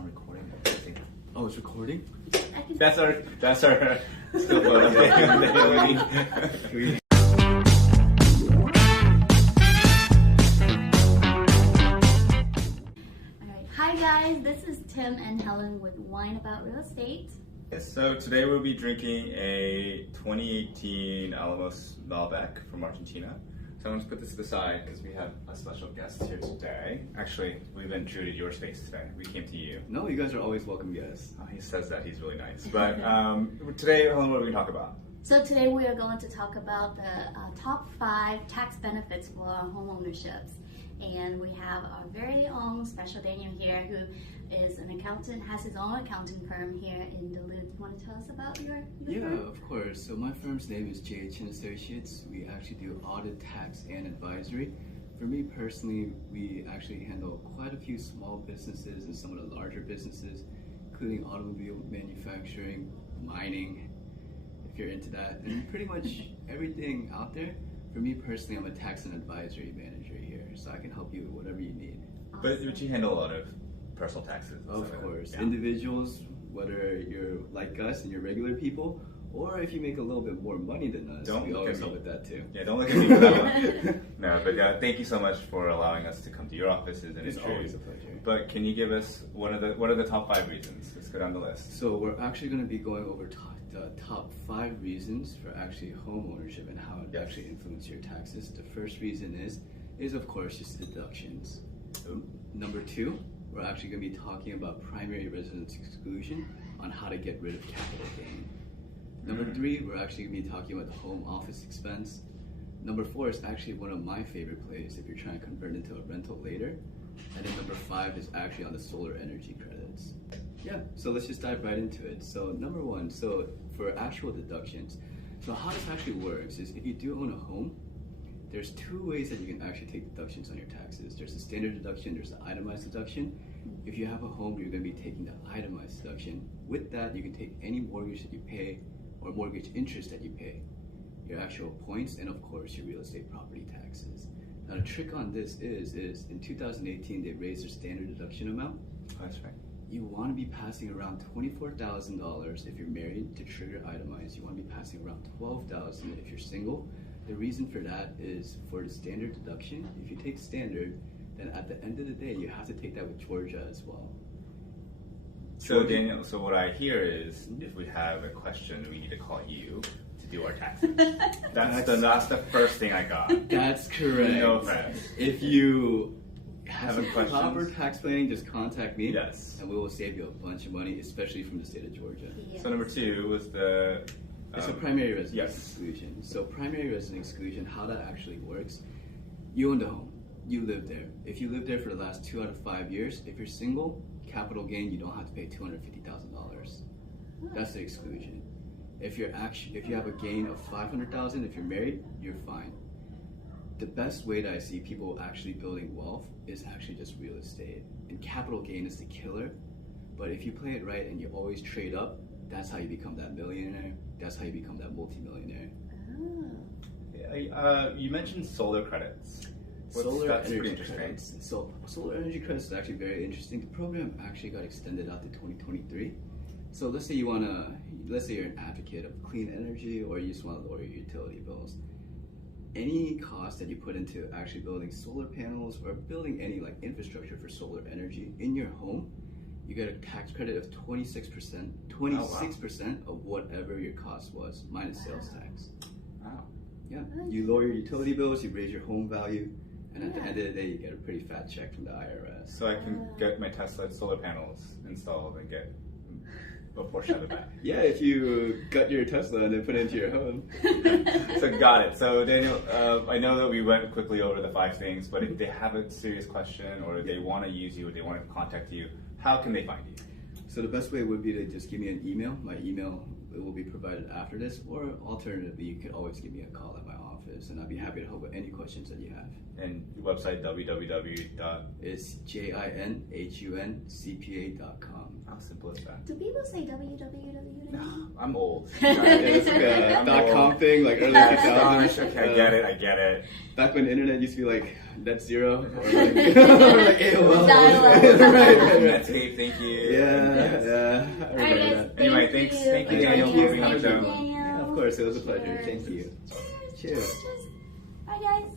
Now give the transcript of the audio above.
on recording. I think. Oh, it's recording? That's our still photo. Hi guys, this is Tim and Helen with Wine About Real Estate. Yes, so today we'll be drinking a 2018 Alamos Malbec from Argentina. So I'm going to put this to the side because we have a special guest here today. Actually, we've intruded your space today. We came to you. No, you guys are always welcome guests. Oh, he says that, he's really nice. But today, Helen, what are we going to talk about? So today we are going to talk about the top 5 tax benefits for home ownerships. And we have our very own special Daniel here, who is an accountant, has his own accounting firm here in Duluth. You want to tell us about your firm? Of course. So my firm's name is Jin Associates. We actually do audit, tax, and advisory. For me personally, we actually handle quite a few small businesses and some of the larger businesses, including automobile manufacturing, mining, if you're into that, and pretty much everything out there. For me personally, I'm a tax and advisory manager here, so I can help you with whatever you need. Awesome. But you handle a lot of personal taxes. Of course. Yeah. Individuals, whether you're like us and you're regular people, or if you make a little bit more money than us, we always help with that too. Yeah, don't look at me for that one. No, but thank you so much for allowing us to come to your offices and it's always a pleasure. But can you give us what are the top 5 reasons? Let's go down the list. So we're actually going to be going over the top 5 reasons for actually home ownership and how it actually influences your taxes. The first reason is of course just deductions. Number 2, we're actually going to be talking about primary residence exclusion on how to get rid of capital gain. Number 3, we're actually going to be talking about the home office expense. Number 4 is actually one of my favorite plays if you're trying to convert into a rental later. And then number 5 is actually on the solar energy credits. Yeah, so let's just dive right into it. So number 1, so for actual deductions, so how this actually works is if you do own a home, there's 2 ways that you can actually take deductions on your taxes. There's the standard deduction, there's the itemized deduction. If you have a home, you're going to be taking the itemized deduction. With that, you can take any mortgage that you pay or mortgage interest that you pay, your actual points, and of course your real estate property taxes. Now the trick on this is in 2018 they raised their standard deduction amount. That's right. You want to be passing around $24,000 if you're married to trigger itemized. You want to be passing around $12,000 if you're single. The reason for that is for the standard deduction. If you take standard, then at the end of the day, you have to take that with Georgia as well. So Daniel, so what I hear is if we have a question, we need to call you to do our taxes. That's the first thing I got. That's correct. No offense. If you have some questions, proper tax planning, just contact me. Yes. And we will save you a bunch of money, especially from the state of Georgia. Yes. So number 2 was the... It's a primary residence exclusion. So primary residence exclusion, how that actually works, you own the home, you live there. If you live there for the last 2 out of 5 years, if you're single, capital gain, you don't have to pay $250,000. That's the exclusion. If you have a gain of $500,000, if you're married, you're fine. The best way that I see people actually building wealth is actually just real estate. And capital gain is the killer. But if you play it right and you always trade up, that's how you become that millionaire. That's how you become that multimillionaire. You mentioned solar credits. That's pretty interesting. Credits. So solar energy credits is actually very interesting. The program actually got extended out to 2023. So let's say you're an advocate of clean energy, or you just want to lower your utility bills. Any cost that you put into actually building solar panels or building any like infrastructure for solar energy in your home, you get a tax credit of 26%, 26% of whatever your cost was, minus sales tax. Wow. Yeah, you lower your utility bills, you raise your home value, and at the end of the day, you get a pretty fat check from the IRS. So I can get my Tesla solar panels installed and get a portion of it back. Yeah, if you got your Tesla and then put it into your home. So got it. So Daniel, I know that we went quickly over the 5 things, but if they have a serious question or they want to use you or they want to contact you, how can they find you? So the best way would be to just give me an email. My email will be provided after this, or alternatively, you could always give me a call at my office. office, and I'd be happy to help with any questions that you have. And your website, www. It's JINHUNCPA.com. How simple is that? Do people say www? I'm old. It's like a I'm .com old. thing, like early Gosh, 2000s. okay, I get it. Back when the internet used to be like .0 or like, or like AOL. Dial-up. right. Netscape, thank you. Yeah. I All right, remember guys, that. Anyway, thank you, Daniel, for being on the show. Yeah, of course, it was a pleasure. Cheers. Thank you. Cheers. Bye, guys.